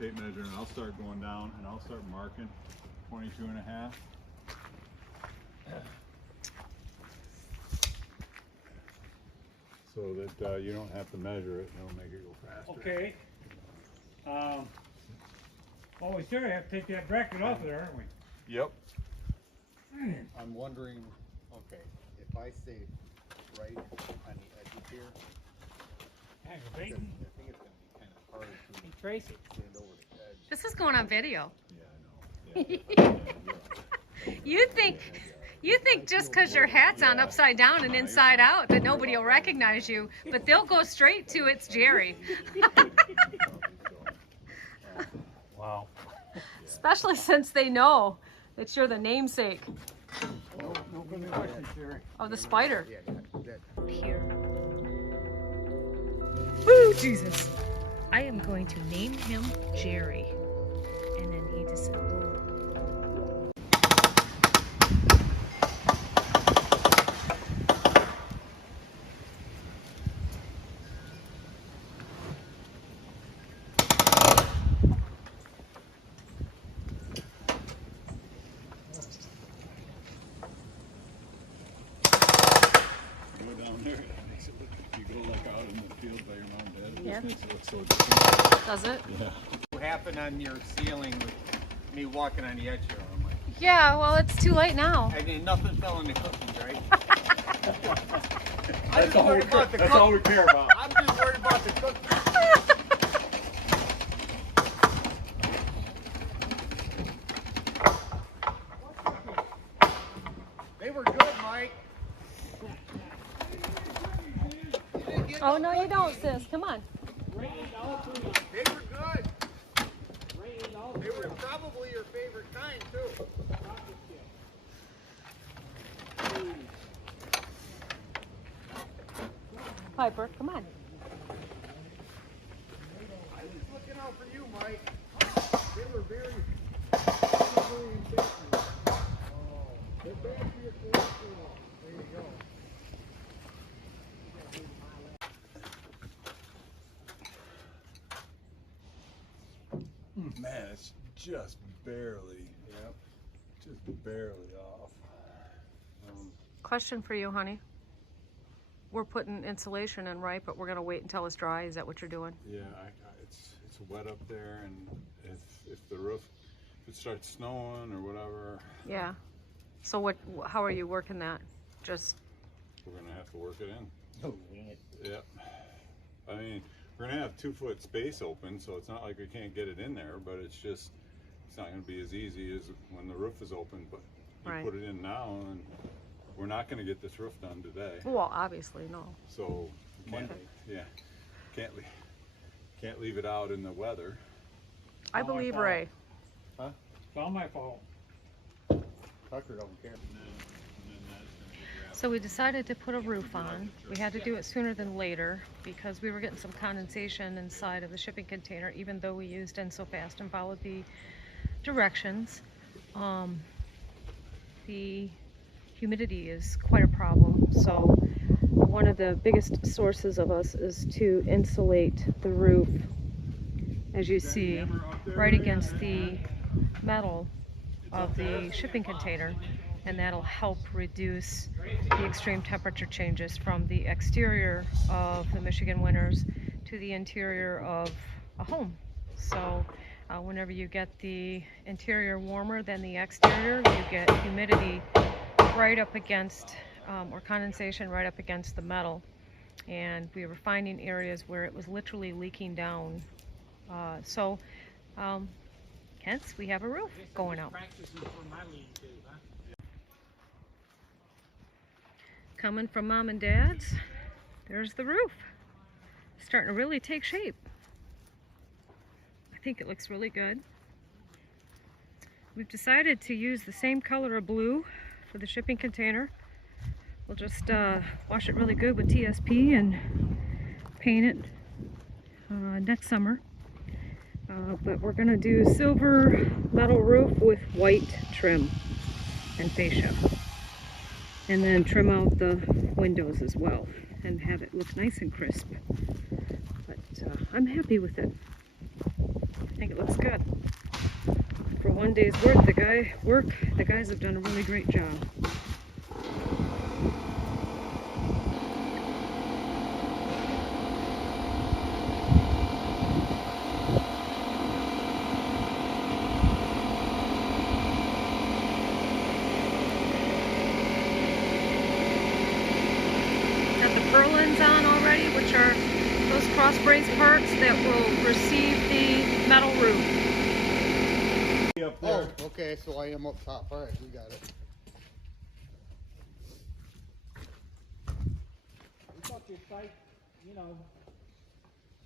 tape measure and I'll start going down and I'll start marking 22.5. So that you don't have to measure it, it'll make it go faster. Okay. Oh, we sure have to take that bracket off of there, aren't we? Yep. I'm wondering, okay, if I say right on the edges here, I think it's going to be kind of hard to Tracy. stand over the edge. This is going on video. Yeah, I know. Yeah. You think just because your hat's on upside down and inside out that nobody will recognize you, but they'll go straight to it's Jerry. Wow. Especially since they know that you're the namesake No further questions, Jerry. of the spider. Yeah, that, Here. Woo, Jesus. I am going to name him Jerry. And then he just said, "Whoa." Go down there, it makes it look, you go like out in the field by your mom and dad, it Yeah. just makes it look so different. Does it? Yeah. what happened on your ceiling with me walking on the edge here? I'm like, Yeah, well, it's too late now. I mean, nothing fell in the cookies, right? That's all we care about. I'm just worried about the cookies. They were good, Mike. Oh, no, you don't, sis. Come on. They were good. They were probably your favorite kind, too. Piper, come on. I was looking out for you, Mike. They were very intentional. They're bad for your cholesterol. There you go. Man, it's just barely, just barely off. Question for you, honey. We're putting insulation in, right? But we're going to wait until it's dry. Is that what you're doing? Yeah, it's wet up there, and if the roof, if it starts snowing or whatever, Yeah. So how are you working that? Just, we're gonna have to work it in. Oh, dang it. Yep. I mean, we're gonna have 2-foot space open, so it's not like we can't get it in there, but it's not gonna be as easy as when the roof is open, but you Right. put it in now, and we're not gonna get this roof done today. well, obviously, no. So, we can't, yeah, can't leave it out in the weather. I believe Ray. It's all my fault. Tucker don't care. So we decided to put a roof on. We had to do it sooner than later because we were getting some condensation inside of the shipping container, even though we used Insofast and followed the directions. The humidity is quite a problem. So one of the biggest sources of us is to insulate the roof, as you see, right against the metal of the shipping container, and that'll help reduce the extreme temperature changes from the exterior of the Michigan winters to the interior of a home. So whenever you get the interior warmer than the exterior, you get humidity right up against, or condensation right up against the metal. And we were finding areas where it was literally leaking down. Hence we have a roof going out. Coming from Mom and Dad's, there's the roof. Starting to really take shape. I think it looks really good. We've decided to use the same color of blue for the shipping container. We'll just wash it really good with TSP and paint it next summer. But we're gonna do silver metal roof with white trim and fascia. And then trim out the windows as well and have it look nice and crisp. But I'm happy with it. think it looks good. For one day's work, the guys have done a really great job. Got the purlins on already, which are those cross brace parts that will receive the metal roof. Oh, okay, so I am up top. All right, we got it. We thought your site, you know,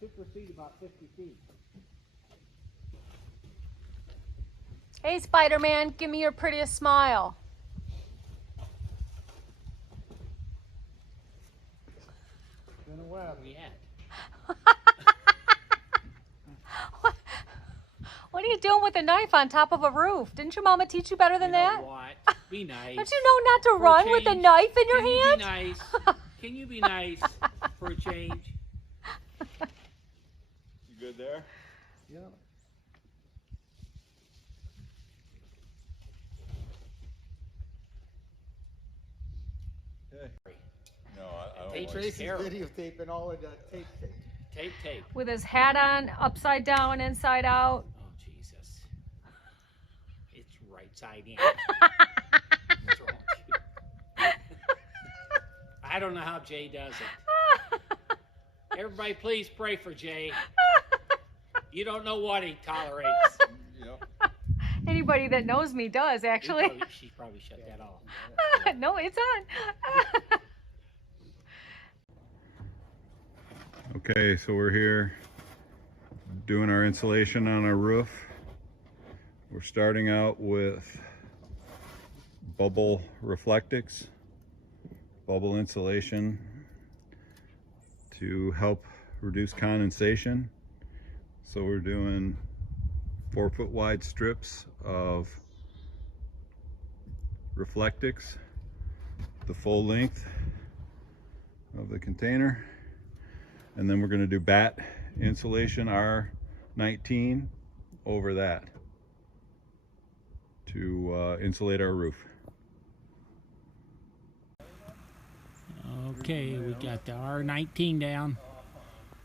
supersede about 50 feet. Hey, Spider-Man, give me your prettiest smile. Been a while yet. What are you doing with a knife on top of a roof? Didn't your mama teach you better than that? What? Be nice. Don't you know not to For a run with a change, knife in your Can you hand? be nice? Can you be nice for a change? You good there? Yeah. Okay. No, I don't Hey, want Tracy's to. terrible. Videotaping all of that tape. Tape. With his hat on, upside down, inside out. Oh, Jesus. It's right side in. What's wrong with you? I don't know how Jay does it. Everybody please pray for Jay. You don't know what he tolerates. Yep. Anybody that knows me does, actually. She probably shut that off. No, it's on. Okay, so we're here doing our insulation on our roof. We're starting out with bubble reflectix, bubble insulation to help reduce condensation. So we're doing 4-foot wide strips of reflectix, the full length of the container. And then we're going to do batt insulation R19 over that to insulate our roof. Okay, we got the R19 down.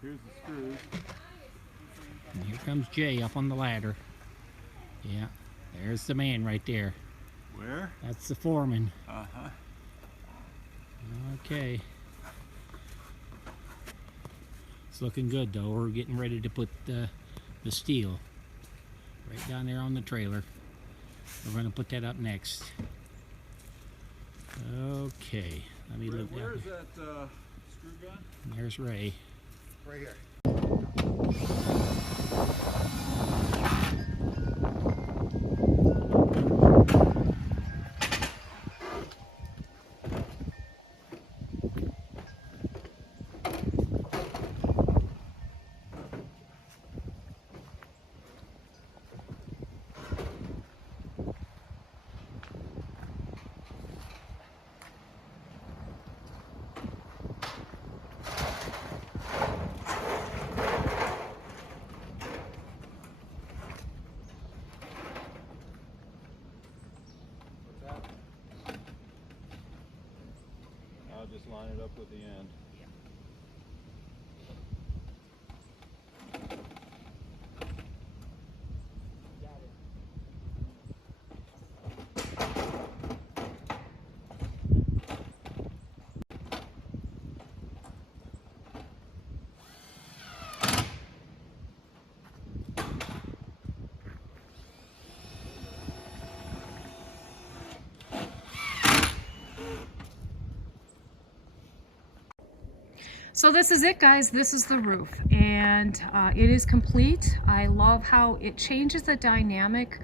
Here's the screws. And here comes Jay up on the ladder. Yeah, there's the man right there. Where? That's the foreman. Uh-huh. Okay. It's looking good though. We're getting ready to put the steel right down there on the trailer. We're going to put that up next. Okay, let me look down. Where's that screw gun? There's Ray. Right here. I'll just line it up with the end. So this is it, guys. This is the roof, and it is complete. I love how it changes the dynamic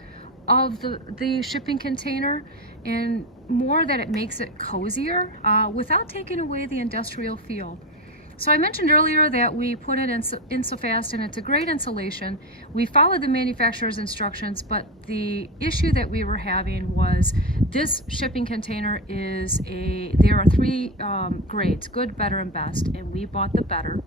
of the shipping container, and more that it makes it cozier without taking away the industrial feel. So I mentioned earlier that we put it in Insofast, and it's a great insulation. We followed the manufacturer's instructions, but the issue that we were having was this shipping container there are three grades, good, better, and best, and we bought the better.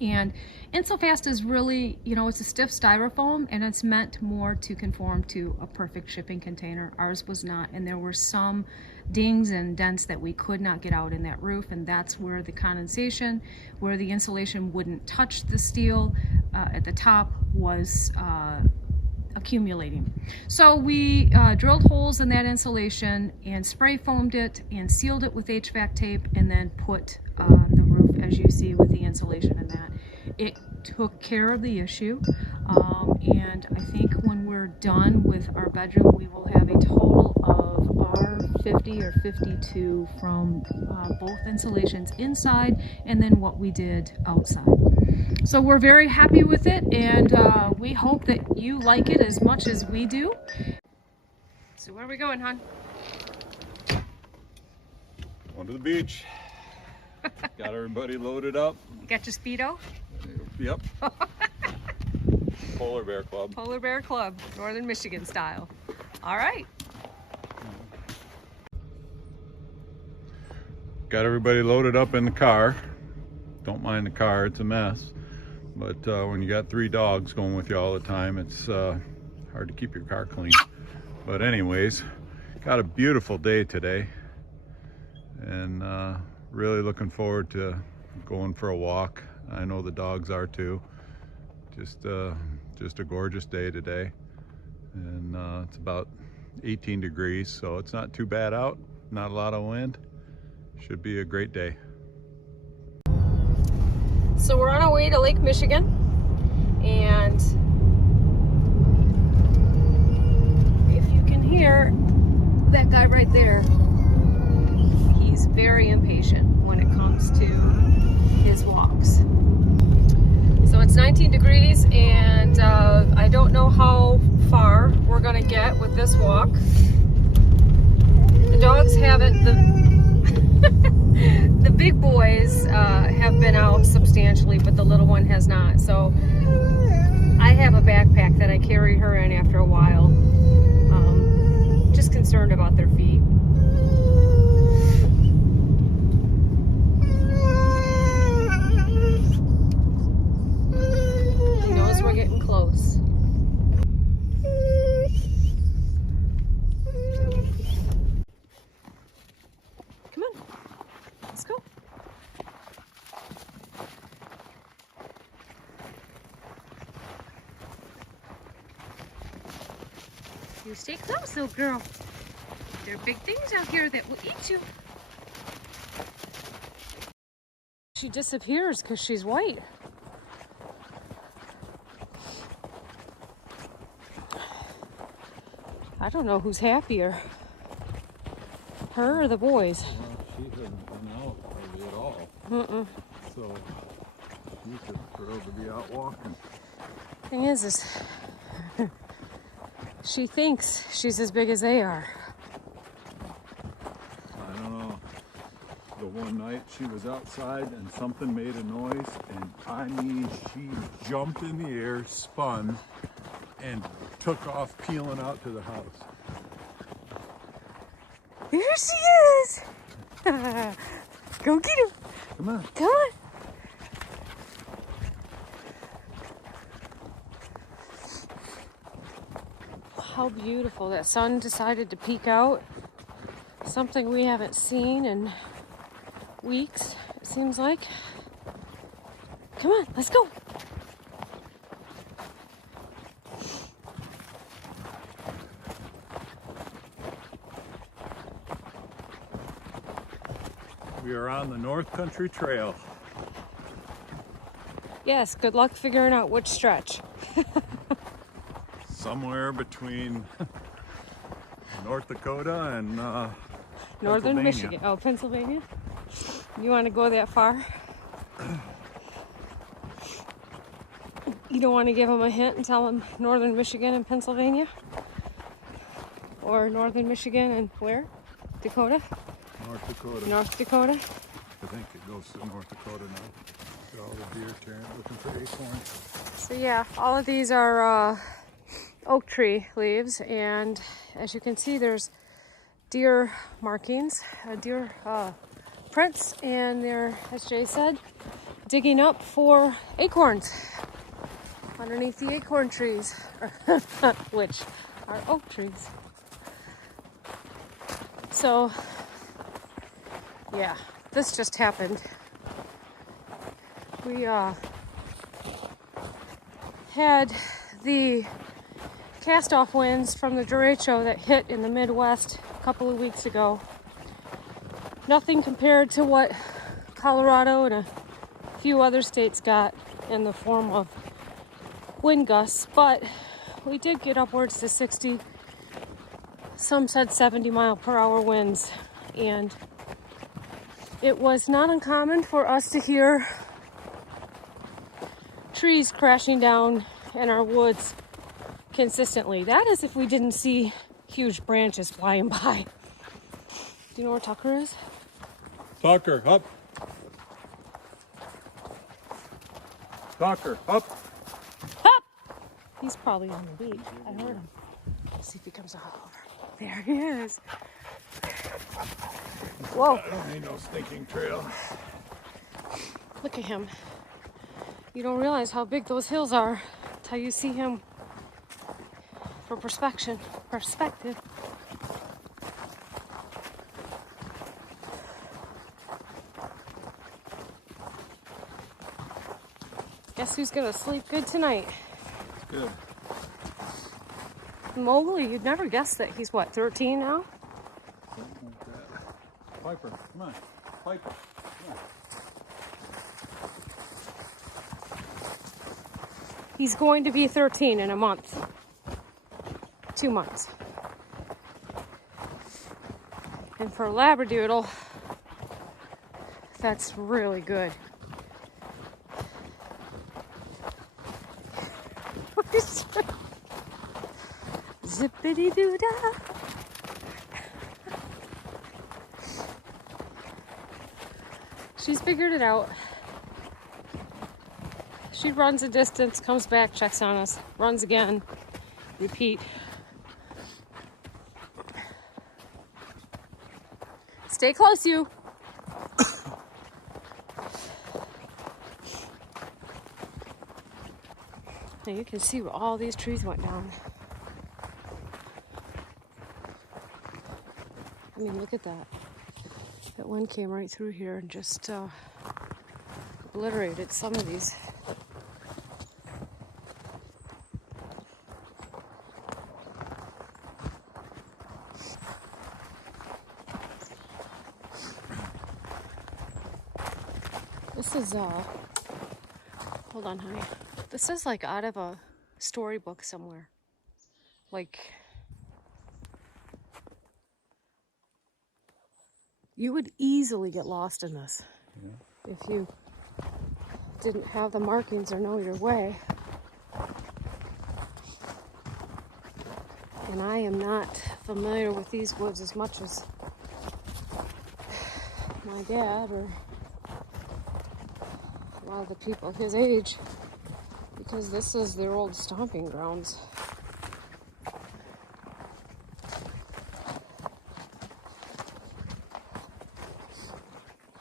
And Insofast is really, you know, it's a stiff styrofoam and it's meant more to conform to a perfect shipping container. Ours was not, and there were some dings and dents that we could not get out in that roof, and that's where the condensation, where the insulation wouldn't touch the steel at the top, was accumulating. So we drilled holes in that insulation and spray foamed it and sealed it with HVAC tape, and then put the roof, as you see, with the insulation in that. It took care of the issue, and I think when we're done with our bedroom, we will have a total of our 50 or 52 from both insulations inside and then what we did outside. So we're very happy with it, and we hope that you like it as much as we do. So where are we going, hon? Going to the beach. Got everybody loaded up. You got your Speedo? Yep. Polar Bear Club. Polar Bear Club, Northern Michigan style. All right. Got everybody loaded up in the car. Don't mind the car, it's a mess. But when you got 3 dogs going with you all the time, it's hard to keep your car clean. But anyways, got a beautiful day today. And really looking forward to going for a walk. I know the dogs are too. Just a gorgeous day today. And it's about 18 degrees, so it's not too bad out. Not a lot of wind. Should be a great day. So we're on our way to Lake Michigan, and if you can hear that guy right there, he's very impatient when it comes to his walks. So it's 19 degrees, and I don't know how far we're gonna get with this walk. The dogs haven't, the big boys have been out substantially, but the little one has not. So I have a backpack that I carry her in after a while. Just concerned about their feet. He knows we're getting close. Come on, let's go. You stay close, little girl. There are big things out here that will eat you. She disappears because she's white. I don't know who's happier, her or the boys. Well, she hasn't been out hardly at all. So she's just thrilled to be out walking. Thing is she thinks she's as big as they are. I don't know. The one night she was outside and something made a noise, and I mean, she jumped in the air, spun, and took off peeling out to the house. Here she is! Go get her! Come on. Come on! How beautiful. That sun decided to peek out. Something we haven't seen in weeks, it seems like. Come on, let's go. We are on the North Country Trail. Yes, good luck figuring out which stretch. Somewhere between North Dakota and Northern Pennsylvania. Michigan. Oh, Pennsylvania? You want to go that far? You don't want to give them a hint and tell them Northern Michigan and Pennsylvania? Or Northern Michigan and where? Dakota? North Dakota. North Dakota? I think it goes to North Dakota now. Got all the deer tearing, looking for acorns. So yeah, all of these are oak tree leaves, and as you can see, there's deer markings, deer prints, and they're, as Jay said, digging up for acorns underneath the acorn trees, which are oak trees. So, yeah, this just happened. We had the cast-off winds from the derecho that hit in the Midwest a couple of weeks ago. Nothing compared to what Colorado and a few other states got in the form of wind gusts, but we did get upwards to 60, some said 70 mile per hour winds, and it was not uncommon for us to hear trees crashing down in our woods consistently. That is if we didn't see huge branches flying by. Do you know where Tucker is? Tucker, up. Tucker, up. Up! He's probably on the beach. I heard him. Let's see if he comes out over. There he is. Whoa. Ain't no stinking trail. Look at him. You don't realize how big those hills are until you see him for perspective. Guess who's gonna sleep good tonight? Good. Mowgli, you'd never guess that he's what, 13 now? Something like that. Piper, come on. Piper, come on. He's going to be 13 in a month. 2 months. And for a Labradoodle, that's really good. Zippity-doo-dah. She's figured it out. She runs a distance, comes back, checks on us, runs again, repeat. Stay close, you. Now you can see where all these trees went down. I mean, look at that. That wind came right through here and just obliterated some of these. This is, hold on, honey. This is like out of a storybook somewhere. Like, you would easily get lost in this if you didn't have the markings or know your way. And I am not familiar with these woods as much as my dad or a lot of the people his age, because this is their old stomping grounds.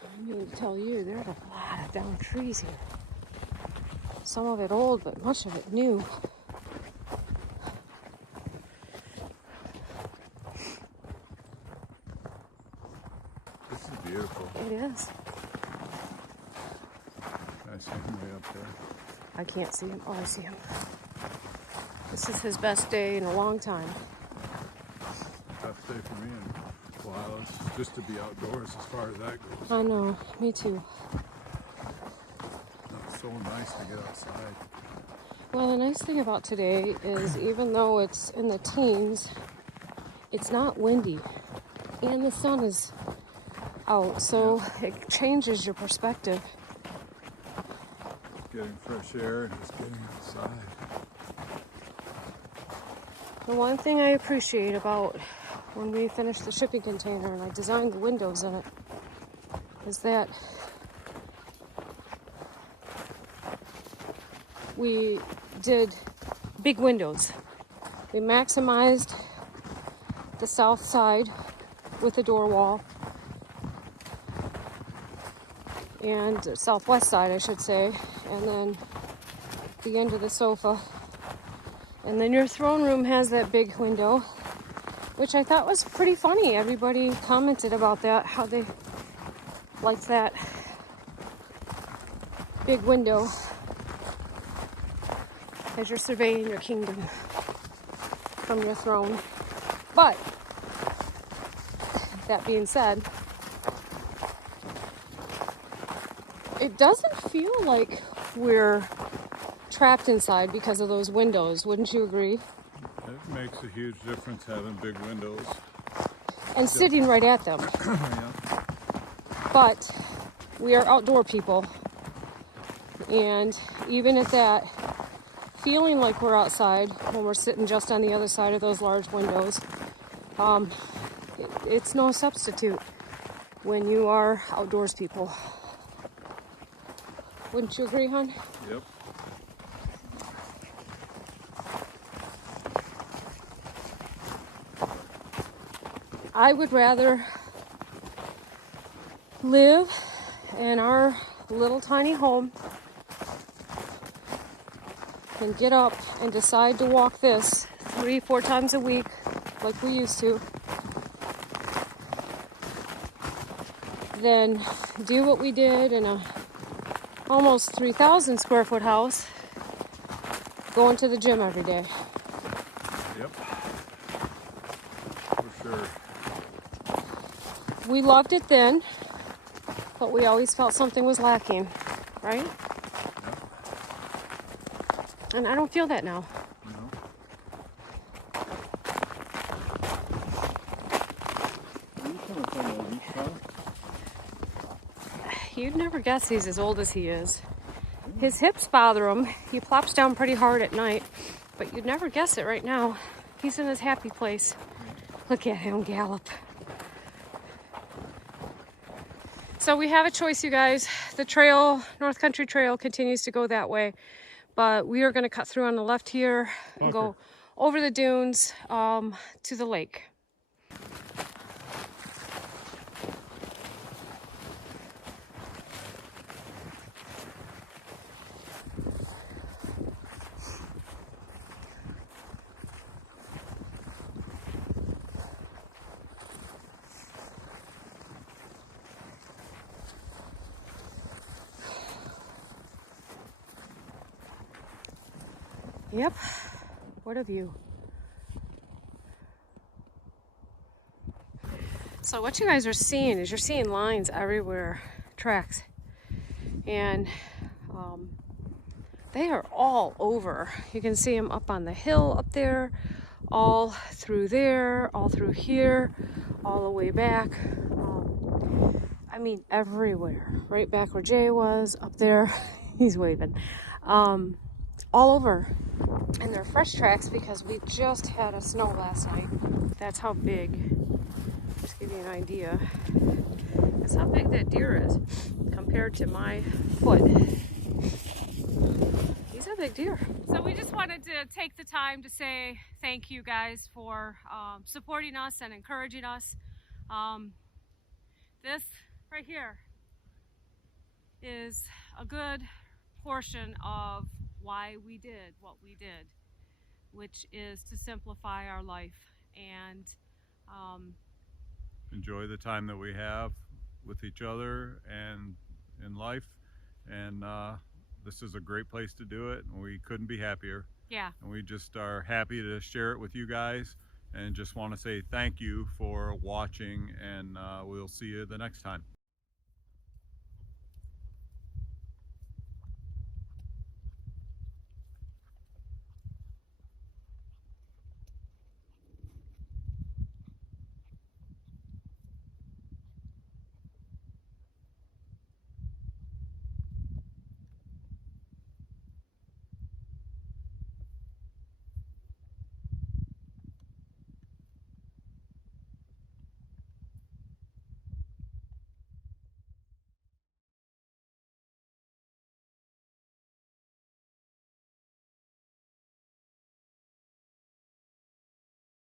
I need to tell you, there's a lot of down trees here. Some of it old, but much of it new. This is beautiful. It is. I see him way up there. I can't see him. Oh, I see him. This is his best day in a long time. Tough day for me in a while. It's just to be outdoors as far as that goes. I know, me too. It's so nice to get outside. Well, the nice thing about today is even though it's in the teens, it's not windy and the sun is out, so it changes your perspective. Getting fresh air and just getting outside. The one thing I appreciate about when we finished the shipping container and I designed the windows in it is that we did big windows. We maximized the south side with a door wall. and southwest side, I should say, and then the end of the sofa. And then your throne room has that big window, which I thought was pretty funny. Everybody commented about that, how they liked that big window as you're surveying your kingdom from your throne. But that being said, it doesn't feel like we're trapped inside because of those windows. Wouldn't you agree? It makes a huge difference having big windows. And sitting right at them. Yeah. But we are outdoor people. And even at that, feeling like we're outside when we're sitting just on the other side of those large windows, it's no substitute when you are outdoors people. Wouldn't you agree, hon? Yep. I would rather live in our little tiny home and get up and decide to walk this 3-4 times a week like we used to, than do what we did in a almost 3,000 square foot house, going to the gym every day. Yep. For sure. We loved it then, but we always felt something was lacking, right? Yep. And I don't feel that now. No. Are you coming from a beach town? You'd never guess he's as old as he is. His hips bother him. He plops down pretty hard at night, but you'd never guess it right now. He's in his happy place. Look at him gallop. So we have a choice, you guys. The trail, North Country Trail, continues to go that way, but we are going to cut through on the left here and go over the dunes to the lake. Yep, what a view. So what you guys are seeing is you're seeing lines everywhere, tracks, and they are all over. You can see them up on the hill up there, all through there, all through here, all the way back. I mean everywhere, right back where Jay was, up there, he's waving, all over. And they're fresh tracks because we just had a snow last night. That's how big, just give you an idea. That's how big that deer is compared to my foot. He's a big deer. So we just wanted to take the time to say thank you guys for supporting us and encouraging us. This right here is a good portion of why we did what we did, which is to simplify our life and Enjoy the time that we have with each other and in life, and this is a great place to do it, and we couldn't be happier. yeah. And we just are happy to share it with you guys, and just want to say thank you for watching, and we'll see you the next time.